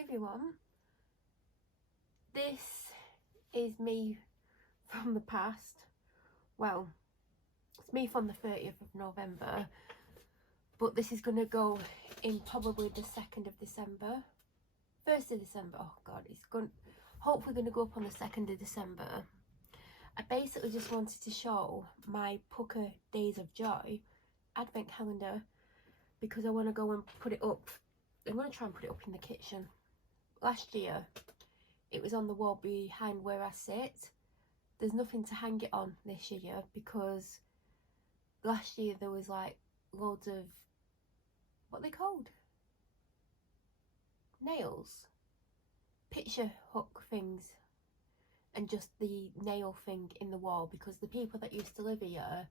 Hi everyone, this is me from the past. Well, it's me from the 30th of November, but this is going to go in probably the 2nd of December, 1st of December. Oh god, it's hopefully going to go up on the 2nd of December. I basically just wanted to show my Pucker Days of Joy advent calendar because I want to go and put it up. I'm going to try and put it up in the kitchen. Last year it was on the wall behind where I sit. There's nothing to hang it on this year because last year there was like loads of, what are they called? Nails? Picture hook things, and just the nail thing in the wall, because the people that used to live here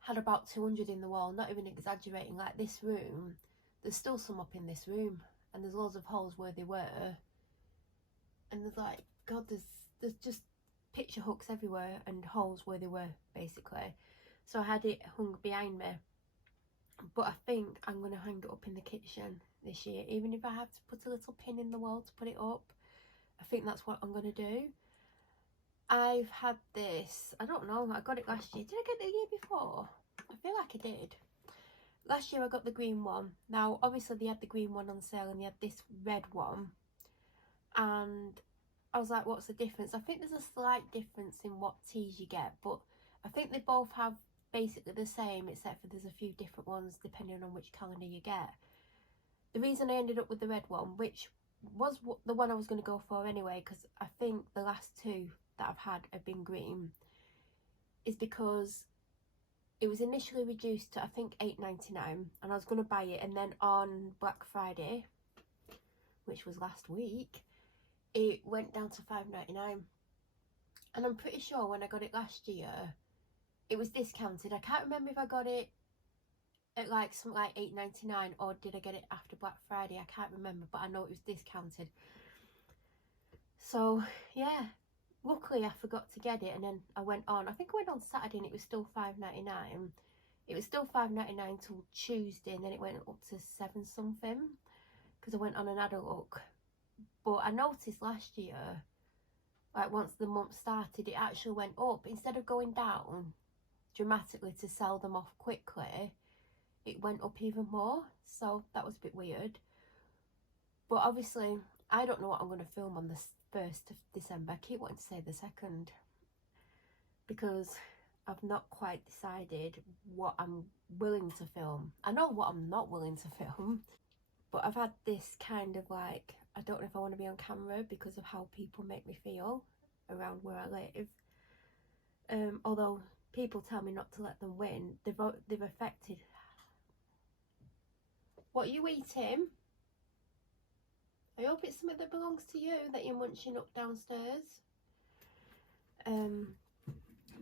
had about 200 in the wall, not even exaggerating. Like this room, there's still some up in this room, and there's loads of holes where they were, and there's like, god, there's just picture hooks everywhere and holes where they were, basically. So I had it hung behind me, but I think I'm going to hang it up in the kitchen this year, even if I have to put a little pin in the wall to put it up. I think that's what I'm going to do. I've had this, I don't know, I got it last year. Did I get it the year before? I feel like I did. Last year I got the green one. Now obviously they had the green one on sale and they had this red one, and I was like, what's the difference? I think there's a slight difference in what teas you get, but I think they both have basically the same, except for there's a few different ones depending on which calendar you get. The reason I ended up with the red one, which was the one I was going to go for anyway, because I think the last two that I've had have been green, is because it was initially reduced to I think £8.99, and I was going to buy it, and then on Black Friday, which was last week, it went down to £5.99, and I'm pretty sure when I got it last year it was discounted. I can't remember if I got it at like something like £8.99 or did I get it after Black Friday. I can't remember, but I know it was discounted. So yeah, luckily I forgot to get it, and then I went on, I think I went on Saturday and it was still £5.99. It was still £5.99 till Tuesday, and then it went up to 7 something because I went on and had a look. But I noticed last year, like once the month started, it actually went up. Instead of going down dramatically to sell them off quickly, it went up even more. So that was a bit weird. But obviously I don't know what I'm going to film on the 1st of December. I keep wanting to say the 2nd because I've not quite decided what I'm willing to film. I know what I'm not willing to film, but I've had this kind of like, I don't know if I want to be on camera because of how people make me feel around where I live. Although people tell me not to let them win, they've affected. What are you eating? I hope it's something that belongs to you that you're munching up downstairs.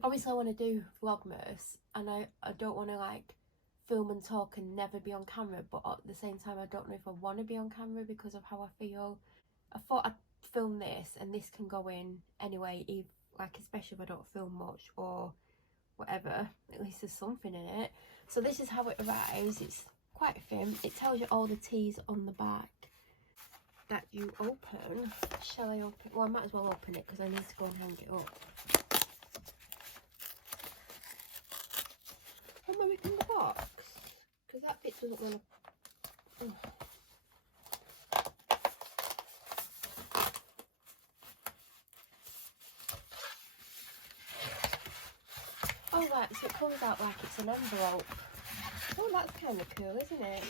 Obviously I want to do Vlogmas, and I don't want to like film and talk and never be on camera, but at the same time I don't know if I want to be on camera because of how I feel. I thought I'd film this, and this can go in anyway, if, like, especially if I don't film much or whatever, at least there's something in it. So this is how it arrives. It's quite thin. It tells you all the teas on the back that you open. Shall I open? Well, I might as well open it because I need to go and hang it up. Am I ripping the box? Because that bit doesn't want to... Oh right, so it comes out like it's an envelope. Oh, that's kind of cool, isn't it?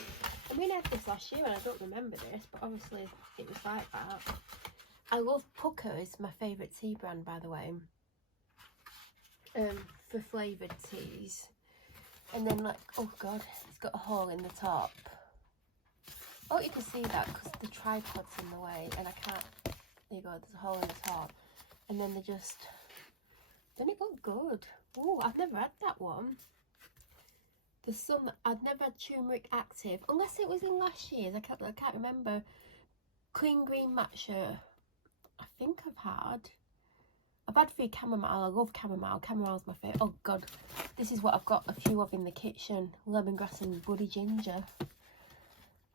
I mean, I had this last year and I don't remember this, but obviously it was like that. I love Pucker. It's my favourite tea brand, by the way, for flavoured teas. And then, like, oh god, it's got a hole in the top. Oh, you can see that because the tripod's in the way, and I can't. There you go, there's a hole in the top. And then they just, doesn't it look good? Oh, I've never had that one. There's some, I'd never had turmeric active, unless it was in last year's. I can't remember. Clean green matcha, I think I've had free chamomile. I love chamomile. Chamomile's my favourite. Oh god, this is what I've got a few of in the kitchen. Lemongrass and bloody ginger.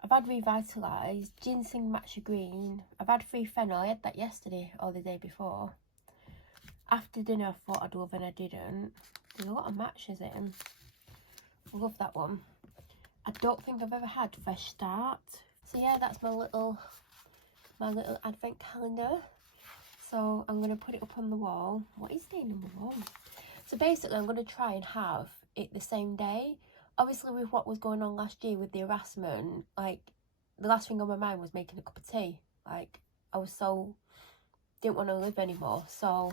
I've had Revitalised, Ginseng Matcha Green. I've had Free Fennel. I had that yesterday or the day before. After dinner, I thought I'd love and I didn't. There's a lot of matches in. I love that one. I don't think I've ever had Fresh Start. So yeah, that's my little advent calendar. So I'm going to put it up on the wall. What is day number 1? So basically, I'm going to try and have it the same day. Obviously, with what was going on last year with the harassment, like, the last thing on my mind was making a cup of tea. Like, I was didn't want to live anymore. So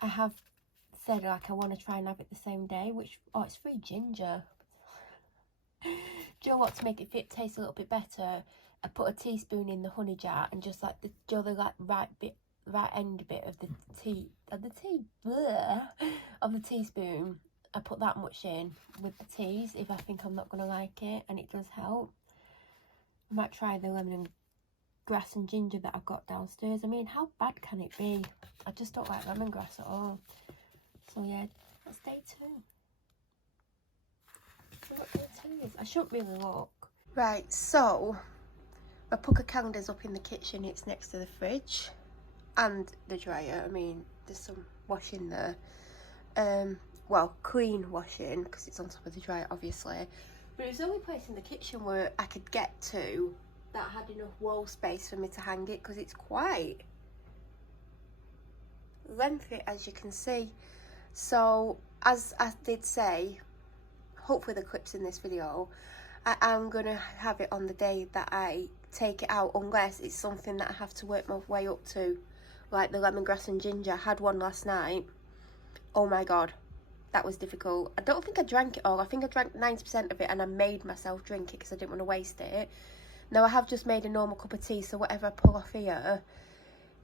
I have said, like, I want to try and have it the same day, which, oh, it's free ginger. Do you know what, to make it taste a little bit better, I put a teaspoon in the honey jar and just like right end bit of the teaspoon, I put that much in with the teas if I think I'm not going to like it, and it does help. I might try the lemongrass and ginger that I've got downstairs. I mean, how bad can it be? I just don't like lemongrass at all. So yeah, that's day 2. What day 2 is? I shouldn't really look. Right, so my Pucker calendar's up in the kitchen. It's next to the fridge and the dryer. I mean, there's some washing there. Well, clean washing because it's on top of the dryer, obviously. But it was the only place in the kitchen where I could get to that had enough wall space for me to hang it, because it's quite lengthy, as you can see. So, as I did say, hopefully the clip's in this video, I am going to have it on the day that I take it out, unless it's something that I have to work my way up to, like the lemongrass and ginger. I had one last night. Oh my god, that was difficult. I don't think I drank it all. I think I drank 90% of it, and I made myself drink it because I didn't want to waste it. Now I have just made a normal cup of tea, so whatever I pull off here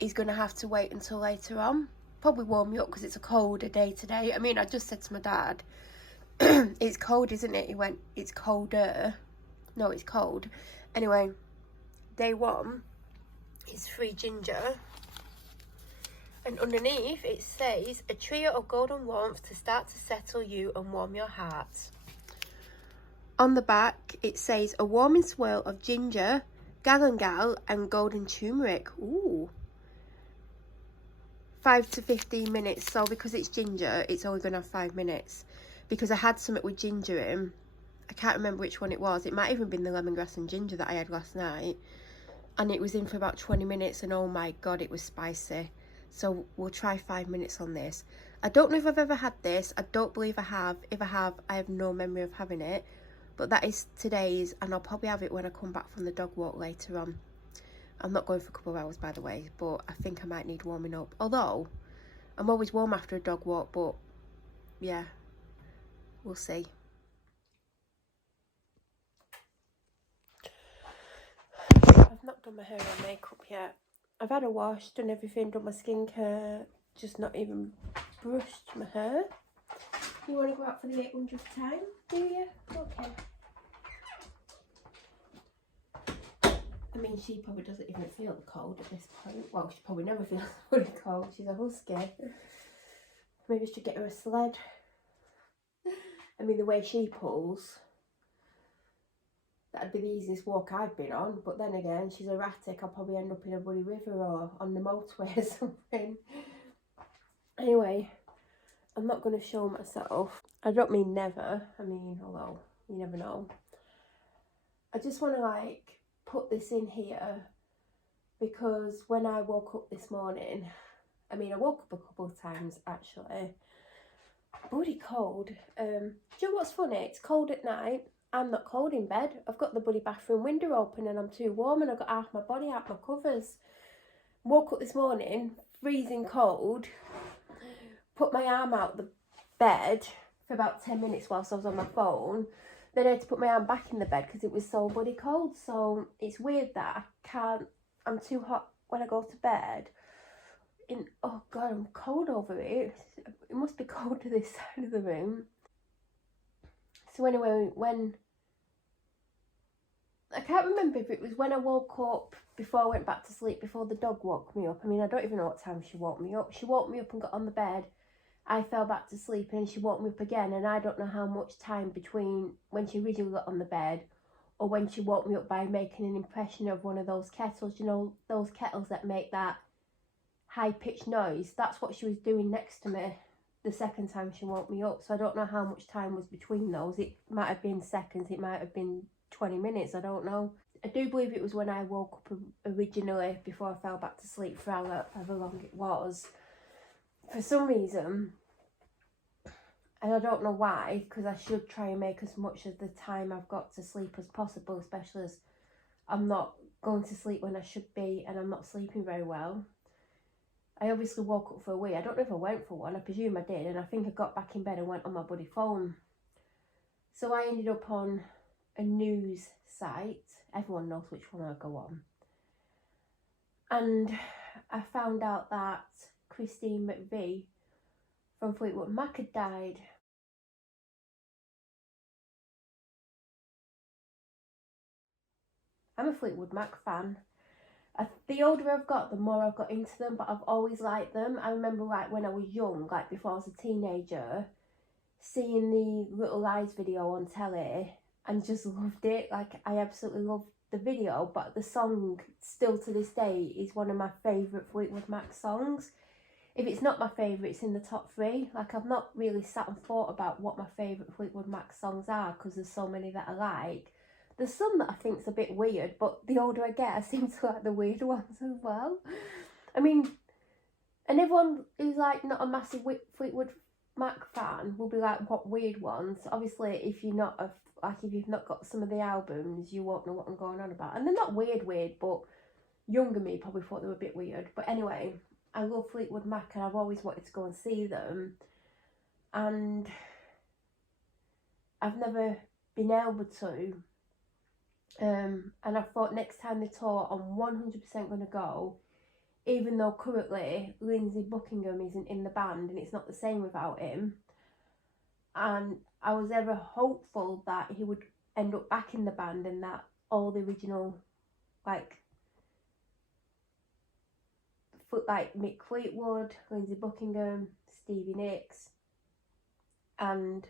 is going to have to wait until later on. Probably warm me up because it's a colder day today. I mean, I just said to my dad, it's cold, isn't it? He went, it's colder. No, it's cold. Anyway, day 1 is free ginger. And underneath it says, a trio of golden warmth to start to settle you and warm your heart. On the back, it says, a warming swirl of ginger, galangal and golden turmeric. Ooh. 5 to 15 minutes. So because it's ginger, it's only going to have 5 minutes. Because I had something with ginger in. I can't remember which one it was. It might even been the lemongrass and ginger that I had last night. And it was in for about 20 minutes. And oh my god, it was spicy. So we'll try 5 minutes on this. I don't know if I've ever had this. I don't believe I have. If I have, I have no memory of having it. But that is today's, and I'll probably have it when I come back from the dog walk later on. I'm not going for a couple of hours, by the way, but I think I might need warming up. Although, I'm always warm after a dog walk, but yeah, we'll see. I've not done my hair or makeup yet. I've had a wash, done everything, done my skincare, just not even brushed my hair. You want to go out for the 800th time, do you? Okay. I mean, she probably doesn't even feel the cold at this point. Well, she probably never feels the cold. She's a husky. Maybe I should get her a sled. I mean, the way she pulls, that'd be the easiest walk I've been on. But then again, she's erratic. I'll probably end up in a bloody river or on the motorway or something. Anyway, I'm not going to show myself. I don't mean never. I mean, although, you never know. I just want to, like, put this in here because when I woke up this morning, I mean, I woke up a couple of times actually. Bloody cold. Do you know what's funny? It's cold at night. I'm not cold in bed. I've got the bloody bathroom window open and I'm too warm and I've got half my body out my covers. Woke up this morning, freezing cold, put my arm out the bed for about 10 minutes whilst I was on my phone. Then I had to put my arm back in the bed because it was so bloody cold. So it's weird that I'm too hot when I go to bed. Oh god, I'm cold over here. It must be cold to this side of the room. So anyway, I can't remember if it was when I woke up, before I went back to sleep, before the dog woke me up. I mean, I don't even know what time she woke me up. She woke me up and got on the bed. I fell back to sleep and she woke me up again, and I don't know how much time between when she originally got on the bed or when she woke me up by making an impression of one of those kettles, you know, those kettles that make that high-pitched noise. That's what she was doing next to me the second time she woke me up. So I don't know how much time was between those. It might have been seconds, it might have been 20 minutes, I don't know. I do believe it was when I woke up originally, before I fell back to sleep for however long it was. For some reason, and I don't know why, because I should try and make as much of the time I've got to sleep as possible, especially as I'm not going to sleep when I should be and I'm not sleeping very well. I obviously woke up for a wee. I don't know if I went for one, I presume I did, and I think I got back in bed and went on my bloody phone. So I ended up on a news site. Everyone knows which one I go on. And I found out that Christine McVie from Fleetwood Mac had died. I'm a Fleetwood Mac fan. The older I've got, the more I've got into them, but I've always liked them. I remember like when I was young, like before I was a teenager, seeing the Little Lies video on telly and just loved it. Like, I absolutely loved the video, but the song still to this day is one of my favourite Fleetwood Mac songs. If it's not my favourite, it's in the top 3. Like, I've not really sat and thought about what my favourite Fleetwood Mac songs are, because there's so many that I like. There's some that I think's a bit weird, but the older I get, I seem to like the weird ones as well. I mean, and everyone who's like not a massive Fleetwood Mac fan will be like, what weird ones? Obviously, if you're not if you've not got some of the albums, you won't know what I'm going on about. And they're not weird, but younger me probably thought they were a bit weird. But anyway, I love Fleetwood Mac and I've always wanted to go and see them. And I've never been able to. And I thought next time they tour, I'm 100% going to go. Even though currently Lindsey Buckingham isn't in the band and it's not the same without him. And I was ever hopeful that he would end up back in the band and that all the original, like Mick Fleetwood, Lindsey Buckingham, Stevie Nicks and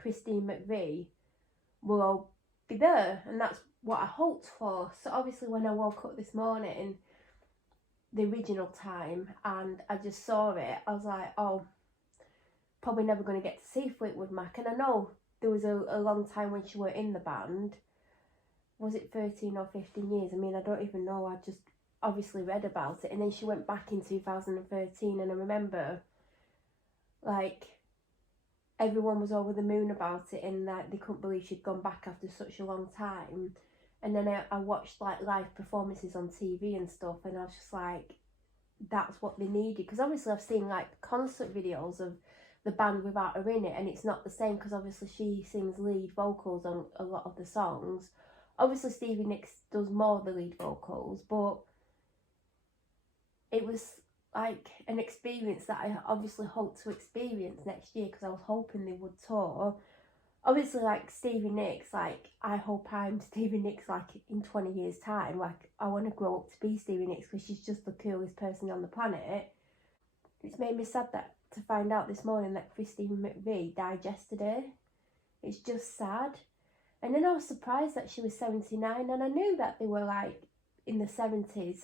Christine McVie will all be there, and that's what I hoped for. So obviously when I woke up this morning, the original time, and I just saw it, I was like, oh, probably never going to get to see Fleetwood Mac. And I know there was a long time when she were in the band. Was it 13 or 15 years? I mean, I don't even know. I just obviously read about it. And then she went back in 2013, and I remember, like, everyone was over the moon about it, and like they couldn't believe she'd gone back after such a long time. And then I watched like live performances on TV and stuff, and I was just like, that's what they needed. Because obviously I've seen like concert videos of the band without her in it, and it's not the same, because obviously she sings lead vocals on a lot of the songs. Obviously Stevie Nicks does more of the lead vocals, but it was like an experience that I obviously hope to experience next year, because I was hoping they would tour. Obviously, like Stevie Nicks, like I hope I'm Stevie Nicks like in 20 years time. Like I want to grow up to be Stevie Nicks, because she's just the coolest person on the planet. It's made me sad that to find out this morning that Christine McVie died yesterday. It's just sad. And then I was surprised that she was 79, and I knew that they were like in the 70s,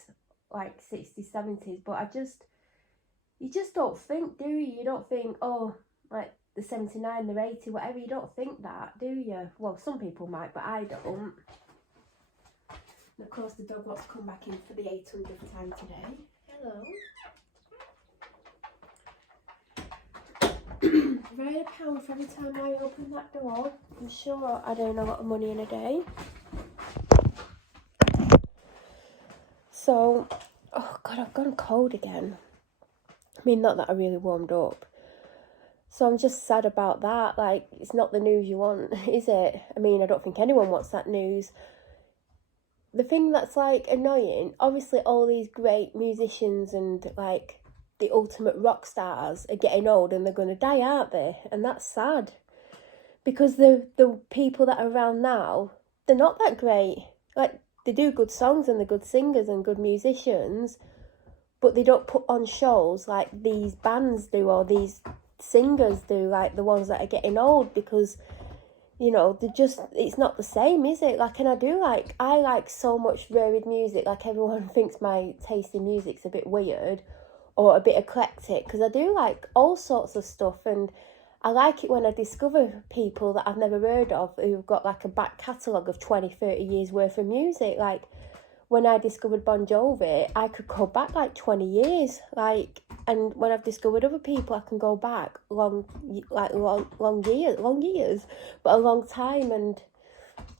like 60s, 70s, but you just don't think, do you? You don't think, oh, like they're 79, they're 80, whatever. You don't think that, do you? Well, some people might, but I don't. And of course the dog wants to come back in for the 800th time today. Hello. If I had £1 for every time I open that door, I'm sure I'd earn a lot of money in a day. So, oh God, I've gone cold again. I mean, not that I really warmed up. So I'm just sad about that. Like, it's not the news you want, is it? I mean, I don't think anyone wants that news. The thing that's, like, annoying, obviously all these great musicians and, like, the ultimate rock stars are getting old and they're going to die, aren't they? And that's sad. Because the people that are around now, they're not that great. Like, they do good songs and they're good singers and good musicians, but they don't put on shows like these bands do or these singers do, like the ones that are getting old, because you know, it's not the same, is it? Like, and I like so much varied music. Like, everyone thinks my taste in music's a bit weird or a bit eclectic, because I do like all sorts of stuff, and I like it when I discover people that I've never heard of who've got like a back catalogue of 20, 30 years worth of music. Like, when I discovered Bon Jovi, I could go back like 20 years. Like, and when I've discovered other people, I can go back long years, but a long time. And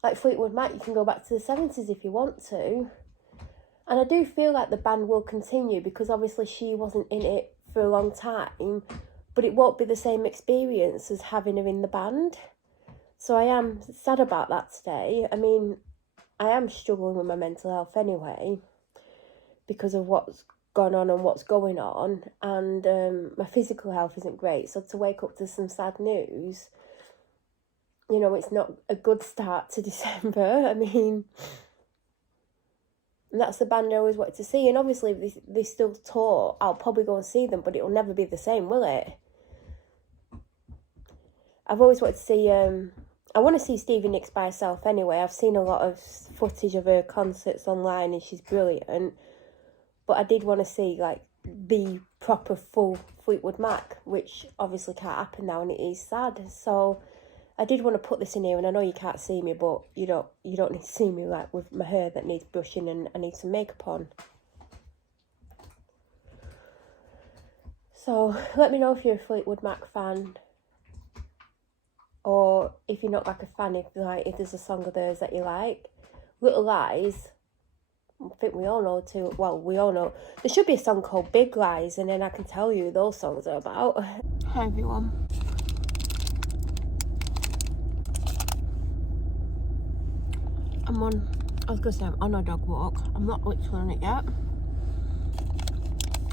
like Fleetwood Mac, you can go back to the 70s if you want to. And I do feel like the band will continue, because obviously she wasn't in it for a long time, but it won't be the same experience as having her in the band. So I am sad about that today. I mean, I am struggling with my mental health anyway, because of what's gone on and what's going on, and my physical health isn't great. So to wake up to some sad news, you know, it's not a good start to December. I mean, that's the band I always wanted to see, and obviously if they still tour, I'll probably go and see them, but it'll never be the same, will it? I've always wanted to see, I want to see Stevie Nicks by herself anyway. I've seen a lot of footage of her concerts online and she's brilliant. But I did want to see like the proper full Fleetwood Mac, which obviously can't happen now, and it is sad. So I did want to put this in here, and I know you can't see me, but you don't need to see me like with my hair that needs brushing and I need some makeup on. So let me know if you're a Fleetwood Mac fan, or if you're not like a fan, if there's a song of theirs that you like. Little Lies, I think we all know too. Well, we all know there should be a song called Big Lies, and then I can tell you who those songs are about. Hi everyone. I'm on a dog walk. I'm not literally on it yet.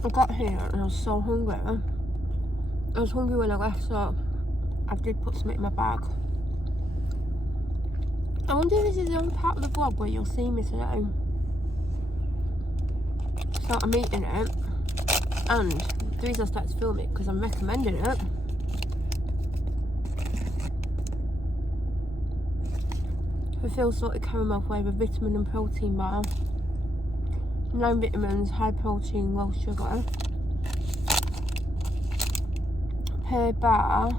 I got here and I was so hungry. I was hungry when I left, so I did put something in my bag. I wonder if this is the only part of the vlog where you'll see me today. So I'm eating it, and the reason I started to film it because I'm recommending it. Fulfills salted caramel flavour vitamin and protein bar. 9 vitamins, high protein, low sugar. Per bar,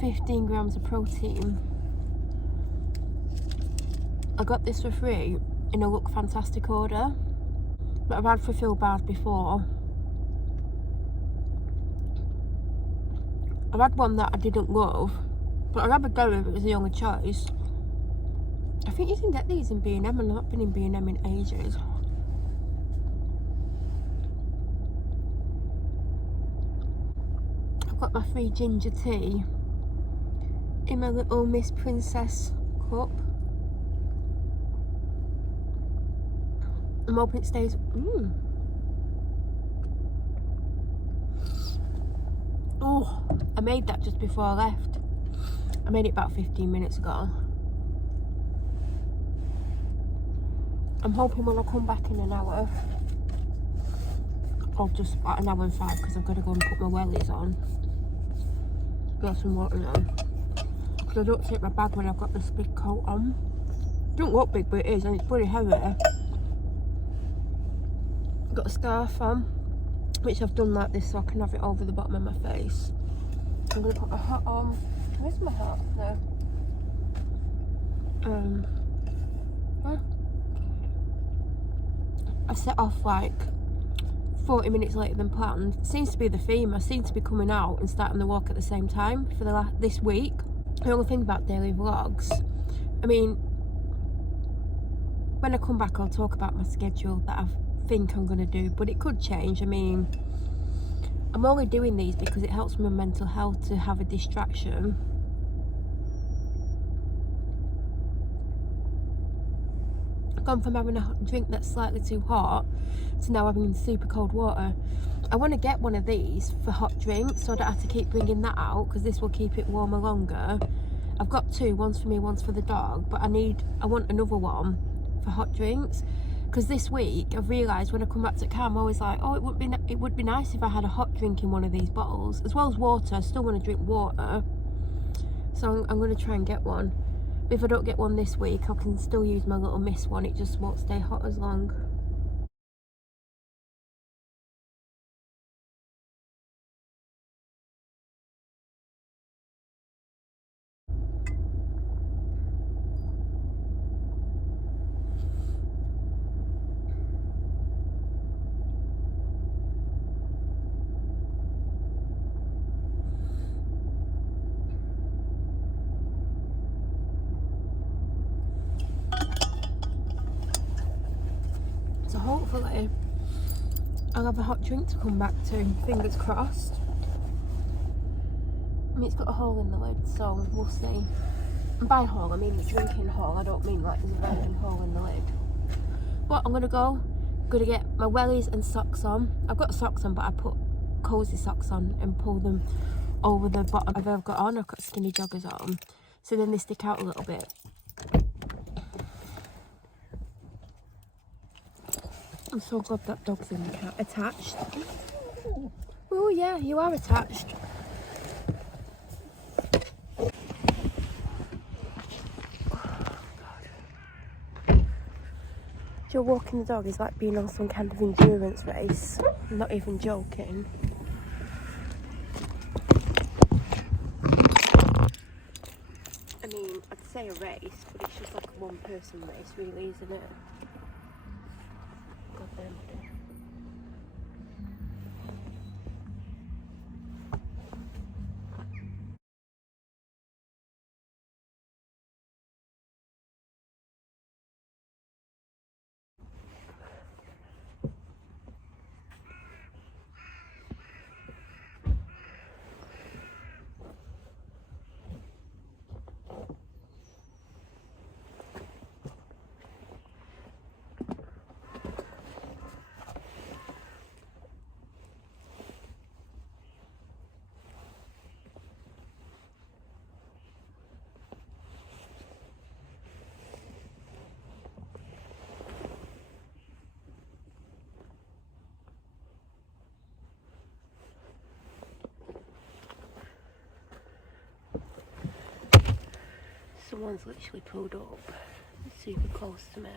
$15 grams of protein. I got this for free in a Look Fantastic order, but I've had Fulfill bars before. I've had one that I didn't love, but I'd rather go if it was the only choice. I think you can get these in B&M, and I've not been in B&M in ages. I've got my free ginger tea in my little Miss Princess cup. I'm hoping it stays. Oh, I made that just before I left. I made it about 15 minutes ago. I'm hoping when I come back in an hour, or just about an hour and 5, because I've got to go and put my wellies on. Got some water now. Because I don't take my bag when I've got this big coat on. It don't look big, but it is, and it's pretty heavy. Got a scarf on, which I've done like this so I can have it over the bottom of my face. I'm going to put my hat on. Where's my hat? There. I set off like 40 minutes later than planned. It seems to be the theme. I seem to be coming out and starting the walk at the same time for this week. The only thing about daily vlogs, I mean, when I come back I'll talk about my schedule that I think I'm going to do, but it could change. I mean, I'm only doing these because it helps my mental health to have a distraction. I've gone from having a drink that's slightly too hot to now having super cold water. I want to get one of these for hot drinks so I don't have to keep bringing that out, because this will keep it warmer longer. I've got two, one's for me, one's for the dog, but I want another one for hot drinks, Because this week I've realised when I come back to car, I'm always like, oh, it would be nice if I had a hot drink in one of these bottles, as well as water. I still want to drink water, so I'm going to try and get one. But if I don't get one this week, I can still use my little mist one. It just won't stay hot as long. So hopefully I'll have a hot drink to come back to, fingers crossed. I mean, it's got a hole in the lid, so we'll see. And by hole, I mean the drinking hole. I don't mean like there's a random hole in the lid. But I'm gonna get my wellies and socks on. I've got socks on, but I put cozy socks on and pull them over the bottom of I've got on. I've got skinny joggers on, so then they stick out a little bit. I'm so glad that dog's in the cat attached. Oh yeah, you are attached. Joe walking the dog is like being on some kind of endurance race. I'm not even joking. I mean, I'd say a race, but it's just like a one-person race, really, isn't it? God damn it. Someone's literally pulled up super close to me.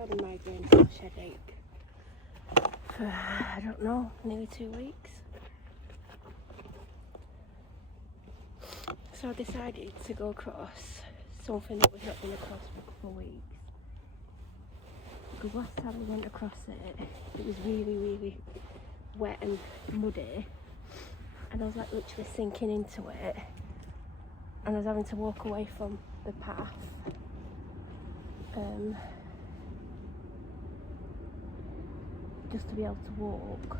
had a migraine/headache for, I don't know, nearly 2 weeks. So I decided to go across something that we've not been across for a couple of weeks. Because last time we went across it was really, really wet and muddy. And I was like literally sinking into it. And I was having to walk away from the path. Just to be able to walk.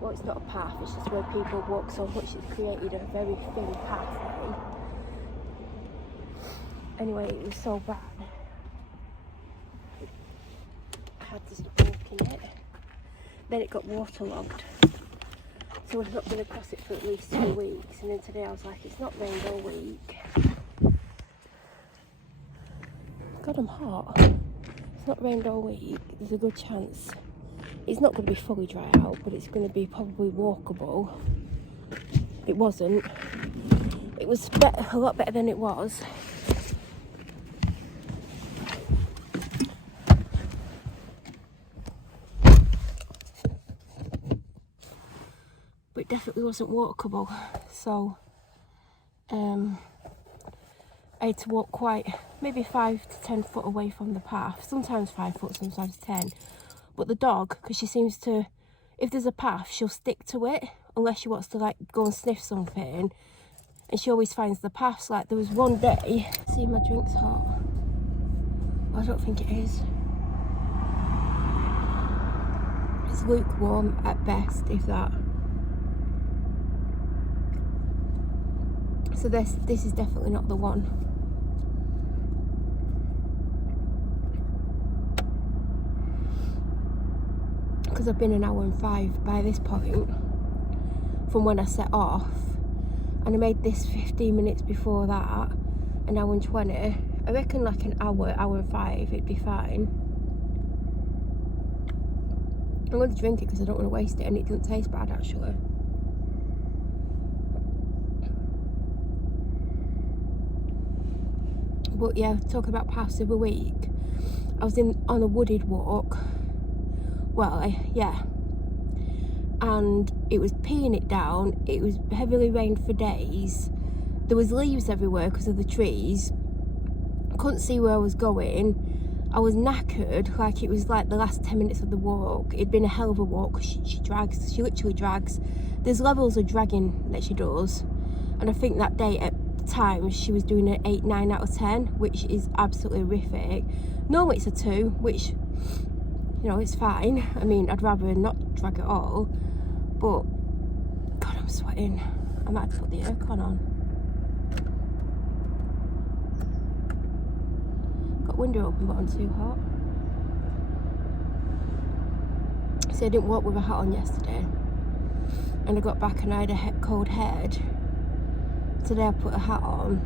Well, it's not a path, it's just where people walk so much it's created a very thin pathway. Anyway, it was so bad. I had to stop walking it. Then it got waterlogged. So I've not been across it for at least 2 weeks. And then today I was like, it's not rained all week. God, I'm hot. It's not rained all week. There's a good chance it's not going to be fully dry out, but it's going to be probably walkable. It wasn't. It was a lot better than it was. But it definitely wasn't walkable. So I had to walk maybe 5 to 10 foot away from the path. Sometimes 5 foot, sometimes 10. But the dog, because she seems to, if there's a path, she'll stick to it unless she wants to like go and sniff something. And she always finds the paths. Like there was one day, see, my drink's hot. I don't think it is. It's lukewarm at best, if that. So this is definitely not the one. Because I've been an hour and 5 by this point from when I set off, and I made this 15 minutes before that, an hour and 20. I reckon like an hour and 5 it'd be fine. I'm going to drink it because I don't want to waste it, and it doesn't taste bad actually. But yeah, talk about paths of a week. I was on a wooded walk. Well, yeah, and it was peeing it down. It was heavily rained for days. There was leaves everywhere because of the trees. Couldn't see where I was going. I was knackered, like it was like the last 10 minutes of the walk. It'd been a hell of a walk. She literally drags. There's levels of dragging that she does, and I think that day at times she was doing an 8, 9 out of 10, which is absolutely horrific. Normally it's a 2, which, you know, it's fine. I mean, I'd rather not drag at all. But, God, I'm sweating. I might have to put the aircon on. Got window open, but I'm too hot. So I didn't walk with a hat on yesterday. And I got back and I had a cold head. Today I put a hat on.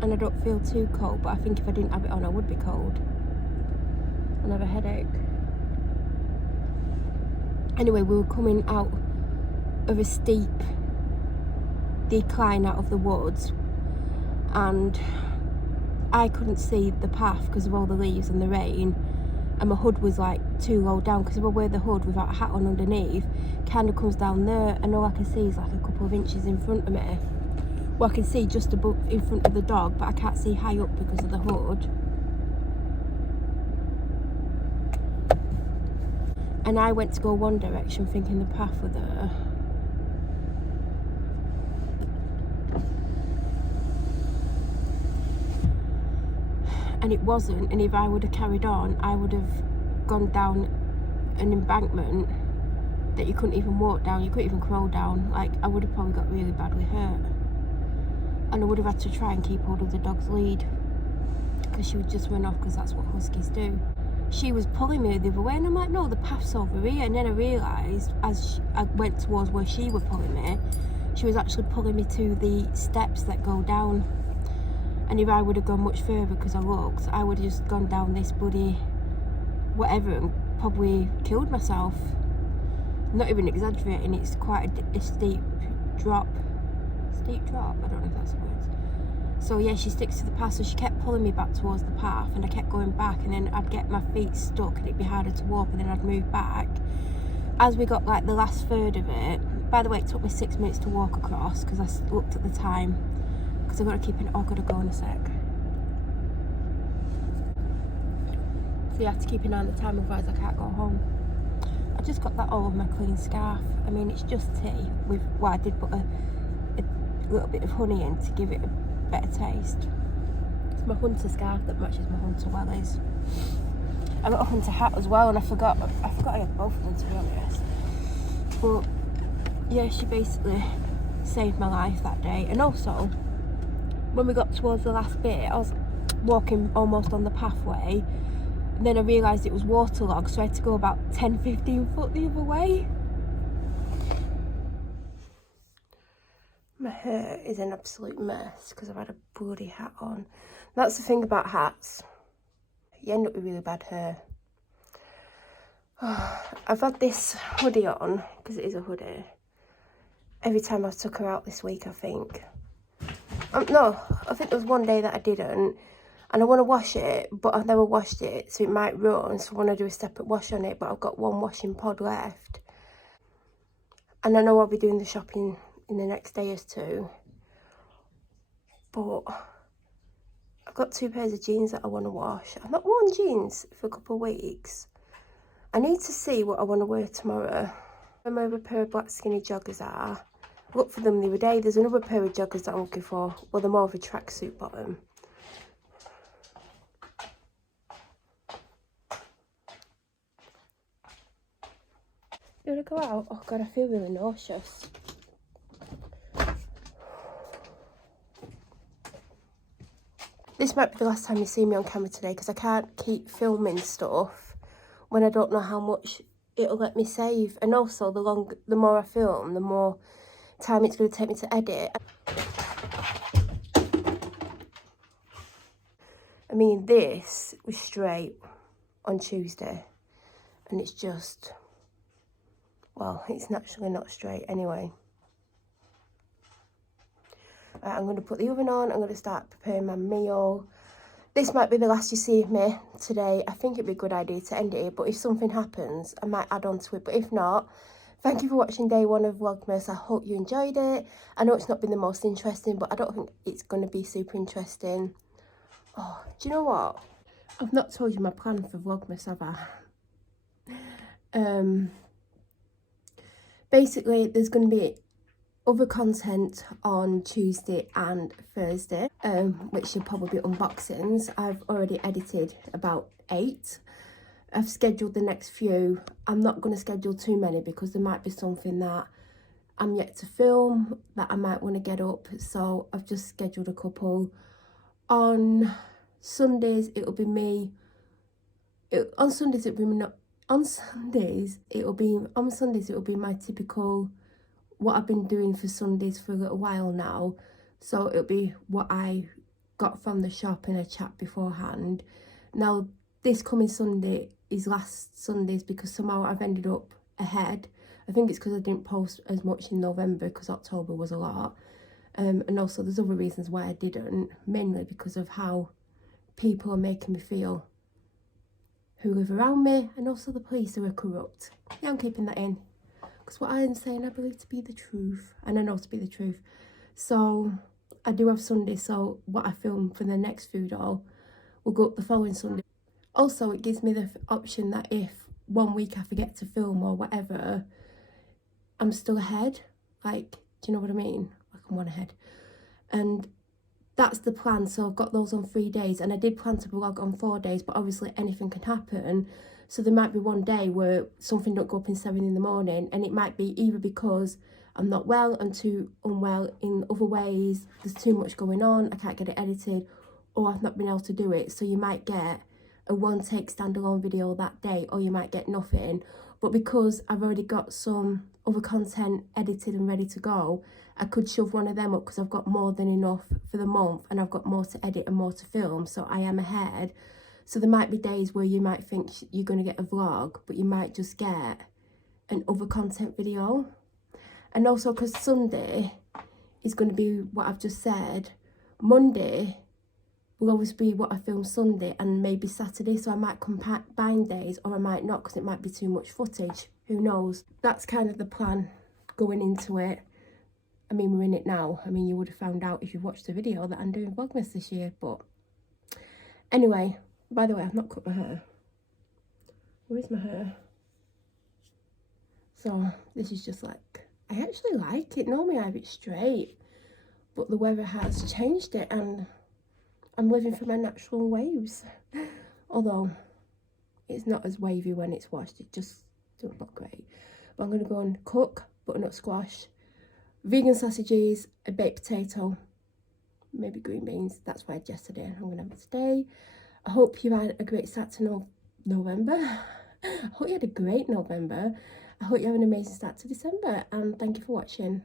And I don't feel too cold, but I think if I didn't have it on, I would be cold. And have a headache. Anyway, we were coming out of a steep decline out of the woods, and I couldn't see the path because of all the leaves and the rain, and my hood was like too low down, because if I wear the hood without a hat on underneath, kind of comes down there, and all I can see is like a couple of inches in front of me. Well, I can see just above in front of the dog, but I can't see high up because of the hood. And I went to go one direction thinking the path was there. And it wasn't, and if I would have carried on, I would have gone down an embankment that you couldn't even walk down, you couldn't even crawl down. Like, I would have probably got really badly hurt. And I would have had to try and keep hold of the dog's lead, because she would just run off, because that's what huskies do. She was pulling me the other way, and I'm like, no, the path's over here. And then I realised, as I went towards where she was pulling me, she was actually pulling me to the steps that go down. And if I would have gone much further, because I looked, I would have just gone down this bloody whatever and probably killed myself. Not even exaggerating, it's quite a steep drop. Steep drop? I don't know if that's the word. So yeah, she sticks to the path, so she kept pulling me back towards the path, and I kept going back, and then I'd get my feet stuck and it'd be harder to walk, and then I'd move back. As we got like the last third of it, by the way, it took me 6 minutes to walk across because I looked at the time, because I've got to keep an, oh, I've got to go in a sec. So you have to keep an eye on the time, otherwise I can't go home. I just got that all over my clean scarf. I mean, it's just tea with, well, I did put a little bit of honey in to give it a better taste. It's my hunter scarf that matches my hunter wellies. I got a hunter hat as well, and I forgot I had both of them, to be honest. But yeah, she basically saved my life that day. And also, when we got towards the last bit, I was walking almost on the pathway, and then I realised it was waterlogged, so I had to go about 10-15 foot the other way. My hair is an absolute mess because I've had a bloody hat on. That's the thing about hats. You end up with really bad hair. I've had this hoodie on, because it is a hoodie, every time I've took her out this week, I think. No, I think there was one day that I didn't, and I want to wash it, but I've never washed it, so it might run, so I want to do a separate wash on it, but I've got one washing pod left. And I know I'll be doing the shopping in the next day or two, but I've got 2 pairs of jeans that I want to wash. I've not worn jeans for a couple of weeks. I need to see what I want to wear tomorrow. Where my other pair of black skinny joggers are. I looked for them the other day. There's another pair of joggers that I'm looking for. Well, they're more of a tracksuit bottom. You want to go out? Oh God, I feel really nauseous. This might be the last time you see me on camera today, because I can't keep filming stuff when I don't know how much it'll let me save. And also, the more I film, the more time it's going to take me to edit. I mean, this was straight on Tuesday, and it's just, well, it's naturally not straight anyway. I'm going to put the oven on. I'm going to start preparing my meal. This might be the last you see of me today. I think it'd be a good idea to end it here, but if something happens, I might add on to it. But if not, thank you for watching day 1 of Vlogmas. I hope you enjoyed it. I know it's not been the most interesting, but I don't think it's going to be super interesting. Oh, do you know what? I've not told you my plan for Vlogmas, have I? Basically, there's going to be other content on Tuesday and Thursday, which should probably be unboxings. I've already edited about 8. I've scheduled the next few. I'm not going to schedule too many because there might be something that I'm yet to film that I might want to get up, so I've just scheduled a couple. On Sundays it'll be me. On Sundays it'll be my typical, what I've been doing for Sundays for a little while now. So it'll be what I got from the shop in a chat beforehand. Now, this coming Sunday is last Sundays because somehow I've ended up ahead. I think it's because I didn't post as much in November because October was a lot. And also there's other reasons why I didn't, mainly because of how people are making me feel who live around me, and also the police who are corrupt. Yeah, I'm keeping that in, because what I am saying I believe to be the truth, and I know to be the truth. So I do have Sunday, so what I film for the next food haul will go up the following Sunday. Also, it gives me the option that if one week I forget to film or whatever, I'm still ahead. Like, do you know what I mean? Like, I'm one ahead. And that's the plan. So I've got those on 3 days, and I did plan to vlog on 4 days, but obviously anything can happen. So there might be one day where something don't go up in 7 in the morning, and it might be either because I'm not well, I'm too unwell in other ways, there's too much going on, I can't get it edited, or I've not been able to do it. So you might get a one take standalone video that day, or you might get nothing. But because I've already got some other content edited and ready to go, I could shove one of them up because I've got more than enough for the month, and I've got more to edit and more to film, so I am ahead. So there might be days where you might think you're going to get a vlog, but you might just get an other content video. And also because Sunday is going to be what I've just said, Monday will always be what I film Sunday and maybe Saturday, so I might combine days or I might not because it might be too much footage. Who knows? That's kind of the plan going into it. I mean, we're in it now. I mean, you would have found out if you watched the video that I'm doing Vlogmas this year, but anyway, by the way, I've not cut my hair. Where is my hair? So this is just like, I actually like it. Normally I have it straight, but the weather has changed it and I'm living for my natural waves. Although it's not as wavy when it's washed, it just doesn't look great. But I'm going to go and cook butternut squash, vegan sausages, a baked potato, maybe green beans. That's what I had yesterday. I'm going to have it today. I hope you had a great start to November. I hope you had a great November. I hope you have an amazing start to December, and thank you for watching.